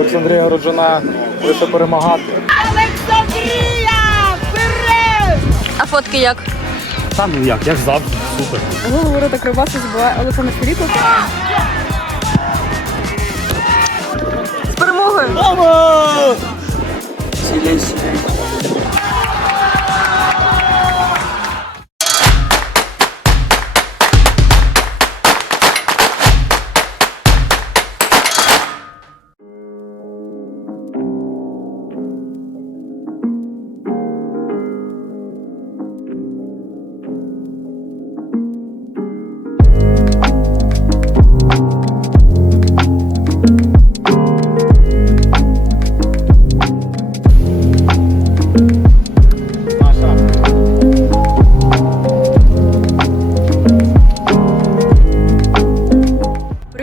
Олександрія роджена лише перемагати. Олександрія! Вперед! А фотки як? Та ну як, як завжди, супер. Голову ворота Кривбасу забиває Олександр Філіпов. З перемогою!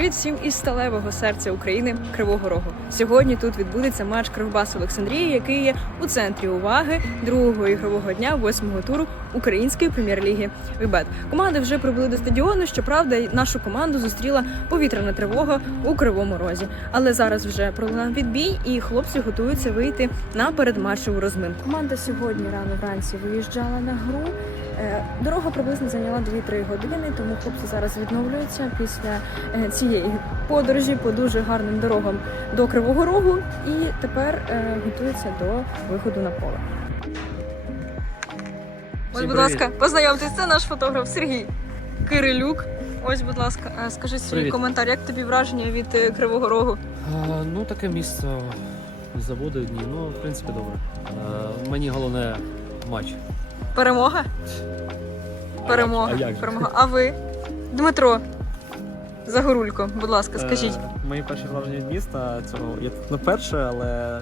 Привіт всім із сталевого серця України Кривого Рогу. Сьогодні тут відбудеться матч Кривбас Олександрії, який є у центрі уваги другого ігрового дня восьмого туру Української прем'єр-ліги Вібет. Команди вже прибули до стадіону. Щоправда, нашу команду зустріла повітряна тривога у Кривому Розі. Але зараз вже пролунав відбій, і хлопці готуються вийти на передматчеву розминку. Команда сьогодні рано вранці виїжджала на гру. Е, Дорога приблизно зайняла 2-3 години, тому хлопці зараз відновлюються після е, цієї подорожі по дуже гарним дорогам до Кривого Рогу і тепер е, готуються до виходу на поле. Ось, будь ласка, познайомтесь, це наш фотограф Сергій Кирилюк. Ось, будь ласка, скажи свій Привіт. коментар, як тобі враження від Кривого Рогу? А, ну, таке місце заводу дні. Ну, в принципі, добре. А, мені головне матч. Перемога? Перемога. А як? Перемога. А ви? Дмитро Загорулько, будь ласка, скажіть. Е, Мої перші враження від міста цього я тут не перше, але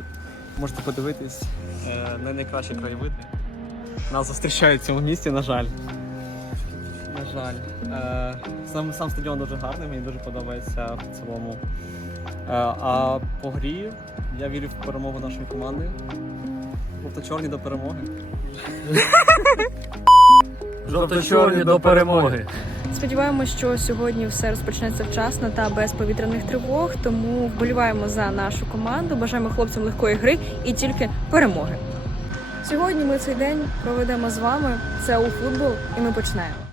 можете подивитись. Е, Не найкращі краєвиди. Нас зустрічають в цьому місті, на жаль. На жаль. Е, Сам, сам стадіон дуже гарний, мені дуже подобається в цілому. Е, А по грі я вірю в перемогу нашої команди. Жовто-чорні до перемоги. Жовто-чорні до перемоги. Сподіваємося, що сьогодні все розпочнеться вчасно та без повітряних тривог. Тому вболіваємо за нашу команду. Бажаємо хлопцям легкої гри і тільки перемоги. Сьогодні ми цей день проведемо з вами. Це у футбол, і ми починаємо.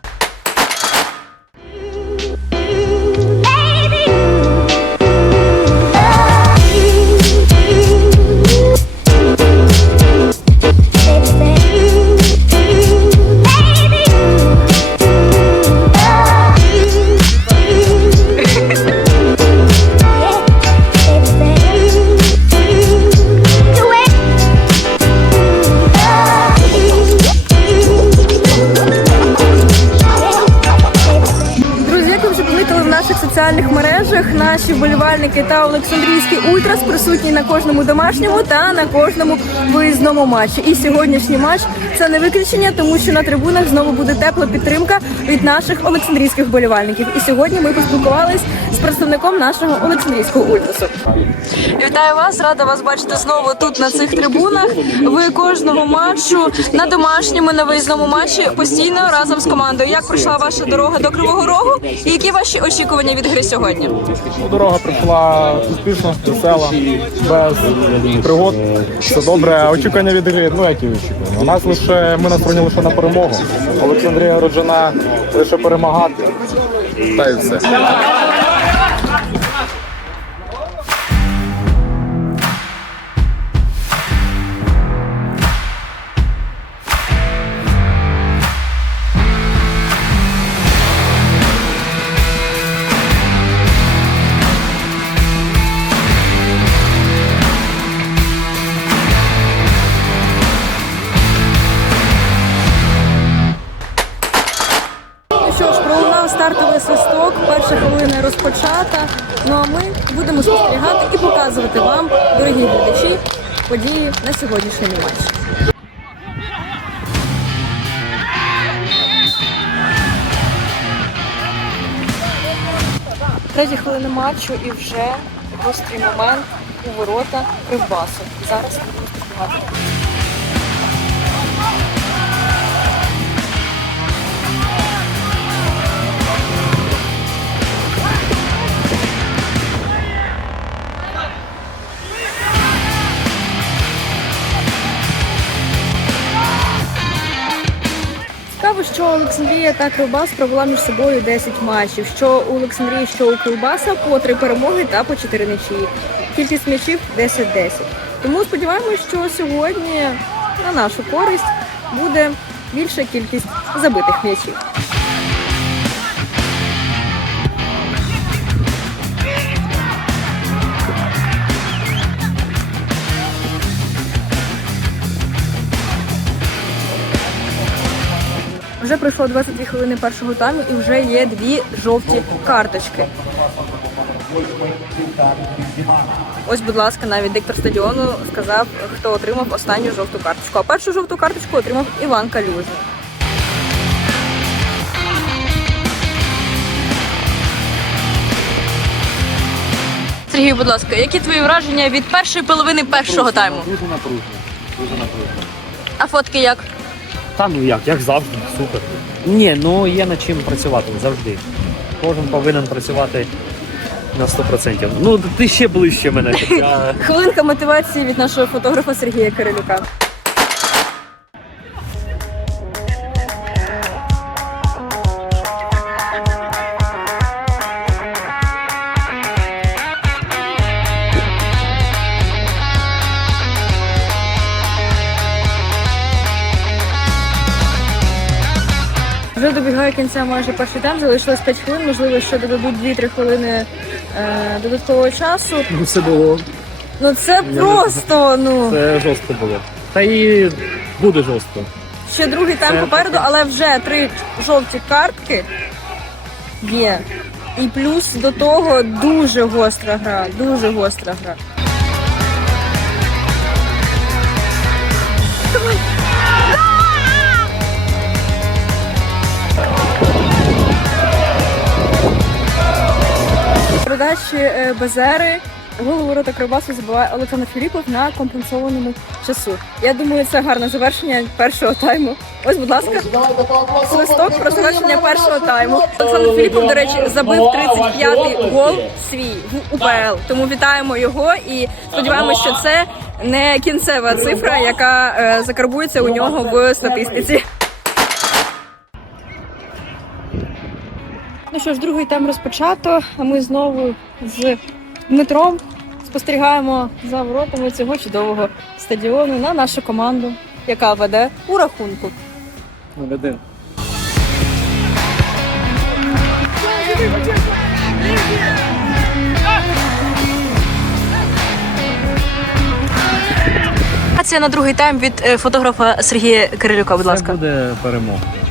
Вболівальники та Олександрійські Ультрас присутні на кожному домашньому та на кожному виїзному матчі. І сьогоднішній матч це не виключення, тому що на трибунах знову буде тепла підтримка від наших олександрійських вболівальників. І сьогодні ми поспілкувались з представником нашого Олександрійського Ультрасу. Вітаю вас, рада вас бачити знову тут на цих трибунах. Ви кожного матчу на домашньому, на виїзному матчі постійно разом з командою. Як пройшла ваша дорога до Кривого Рогу? І які ваші очікування від гри сьогодні? Дорога прийшла успішно, весела, без пригод. Все добре. А Очікування від гри, ну які очікування? У нас лише ми настроєні лише на перемогу. Олександрія Роджина лише перемагати. Та й все. Ну а ми будемо спостерігати і показувати вам, дорогі глядачі, події на сьогоднішньому матчі. Третя хвилина матчу і вже гострий момент у ворота Кривбасу. Зараз будемо спостерігати. Олександрія та Кривбас провела між собою 10 матчів. Що у Олександрії, що у Кривбаса по три перемоги та по чотири нічиї. Кількість м'ячів 10-10. Тому сподіваємось, що сьогодні на нашу користь буде більша кількість забитих м'ячів. Вже пройшло 22 хвилини першого тайму і вже є дві жовті карточки. Ось, будь ласка, навіть диктор стадіону сказав, хто отримав останню жовту карточку. А першу жовту карточку отримав Іван Калюжин. Сергій, будь ласка, які твої враження від першої половини першого тайму? Дуже напружено. Дуже напружено. А фотки як? Та ну як, як завжди, супер. Ні, ну є над чим працювати завжди. Кожен повинен працювати на 100%. Ну, ти ще ближче мене. Я... Хвилинка мотивації від нашого фотографа Сергія Кирилюка. Вже добігає кінця майже перший тайм, залишилось 5 хвилин, можливо, ще додадуть 2-3 хвилини е, додаткового часу. Ну, все було. Ну це просто, ну. Це жорстко було. Та і буде жорстко. Ще другий тайм Це попереду, але вже три жовті картки є. І плюс до того дуже гостра гра, дуже гостра гра. Передачі е, Базери. Голову ворота Кривбасу забиває Олександр Філіпов на компенсованому часу. Я думаю, це гарне завершення першого тайму. Ось, будь ласка, свисток про завершення першого тайму. Олександр Філіпов, до речі, забив 35-й гол свій в УПЛ. Тому вітаємо його і сподіваємося, що це не кінцева цифра, яка е, закарбується у нього в статистиці. Ну що ж, другий тайм розпочато, а ми знову з Дмитром спостерігаємо за воротами цього чудового стадіону на нашу команду, яка веде у рахунку. Один. Акція на другий тайм від е, фотографа Сергія Кирилюка, будь ласка. Це буде перемога.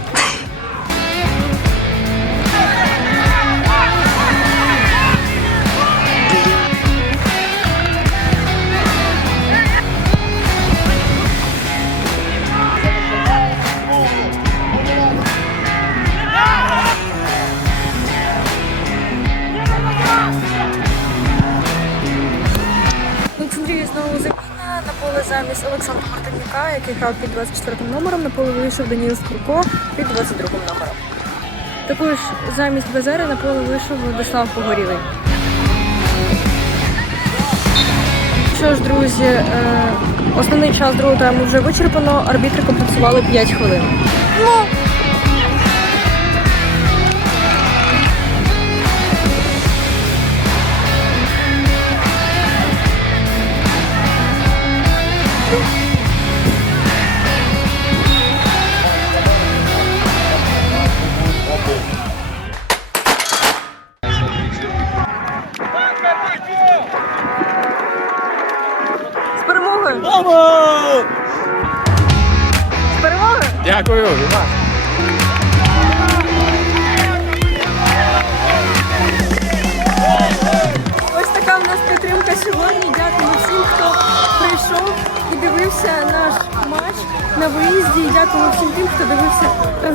Який грав під 24 номером. На поле вийшов Даніл Скурко під 22 номером. Також замість Безери на поле вийшов Владислав Погорілий. Що ж, друзі, е, основний час другого тайму вже вичерпано. Арбітри компенсували 5 хвилин.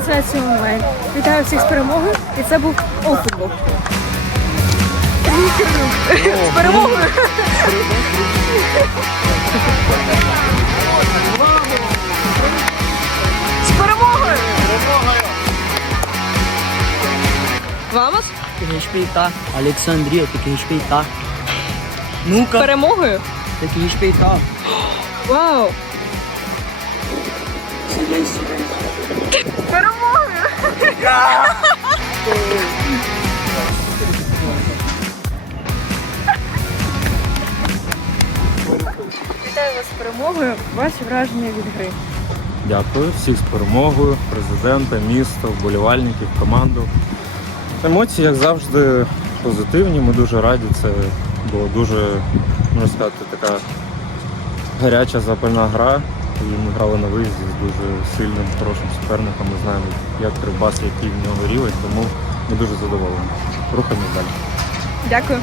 Трансляцію онлайн. Вітаю всіх з перемогою. І це був Офутбол. З перемогою! З перемогою! Vamos? Tem que respeitar. Alexandria, tem que respeitar. Nunca перемогою? tem que respeitar. Вау! З перемогою! Вітаю вас з перемогою. Ваші враження від гри. Дякую всіх з перемогою, президента, міста, вболівальників, команду. Емоції, як завжди, позитивні. Ми дуже раді. Це була дуже, можна сказати, така гаряча запальна гра. І ми грали на виїзді з дуже сильним, хорошим суперником. Ми знаємо, як Кривбас, який в нього рівень, тому ми дуже задоволені. Рухаємо далі. Дякую.